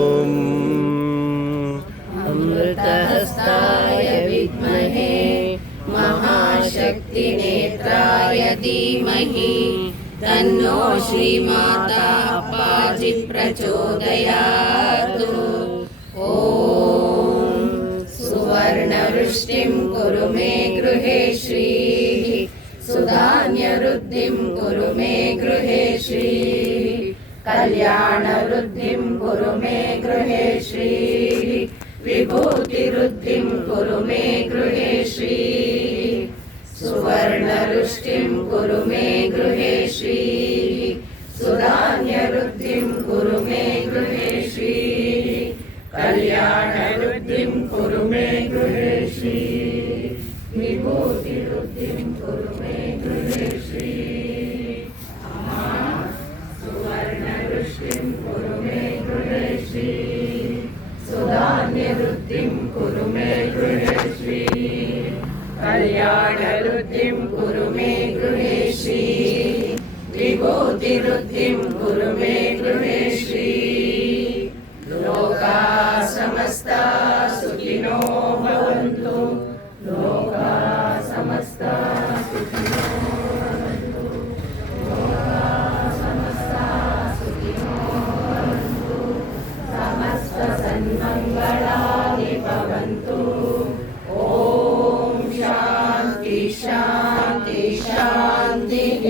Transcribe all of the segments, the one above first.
ಓಂ अमृतहस्ताय विद्महे महाशक्तिनेत्राय धीमहि तन्नो श्रीमाता अप्पाजि प्रचोदयात्। ॐ सुवर्णवृष्टिं कुरु मे गृहे श्रीः सुधान्यवृद्धिं कुरु मे गृहे श्रीः कल्याणवृद्धिं कुरु मे गृहे श्रीः विभूतिवृद्धिं कुरु मे गृहे श्रीः सुवर्णवृष्टिं कुरु मे गृहे श्रीः सुधान्यवृद्धिं कुरु मे गृहे श्रीः कल्याणवृद्धिं कुरु मे गृहे श्रीः विभूतिवृद्धिं कुरु मे गृहे श्रीः सुवर्णवृष्टिं कुरु मे गृहे श्रीः सुधान्यवृद्धिं कुरु मे गृहे श्रीः कल्याणवृद्धिं कुरु मे गृहे श्रीः विभूतिवृद्धिं कुरु मे गृहे श्रीः लोकाः समस्ताः सुखिनो भवन्तु लोकाः समस्ताः सुखिनो भवन्तु लोकाः समस्ताः सुखिनो भवन्तु समस्त सन्मङ्गलानि भवन्तु। ॐ शान्ति शान्ति शान्तिः।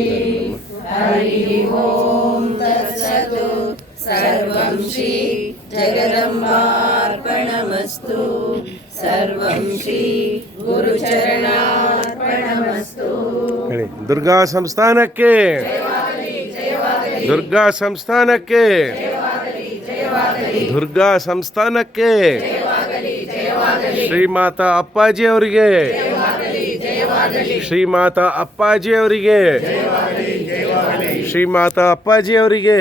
हरिः ॐ तत्सत्। सर्वं श्री जगदम्बार्पणमस्तु। सर्वं श्री गुरुचरणार्पणमस्तु। ದುರ್ಗಾ ಸಂಸ್ಥಾನಕ್ಕೆ, ದುರ್ಗಾ ಸಂಸ್ಥಾನಕ್ಕೆ, ದುರ್ಗಾ ಸಂಸ್ಥಾನಕ್ಕೆ, ಶ್ರೀಮಾತಾ ಅಪ್ಪಾಜಿ ಅವರಿಗೆ, ಶ್ರೀಮಾತಾ ಅಪ್ಪಾಜಿ ಅವರಿಗೆ, ಶ್ರೀಮಾತಾ ಅಪ್ಪಾಜಿ ಅವರಿಗೆ.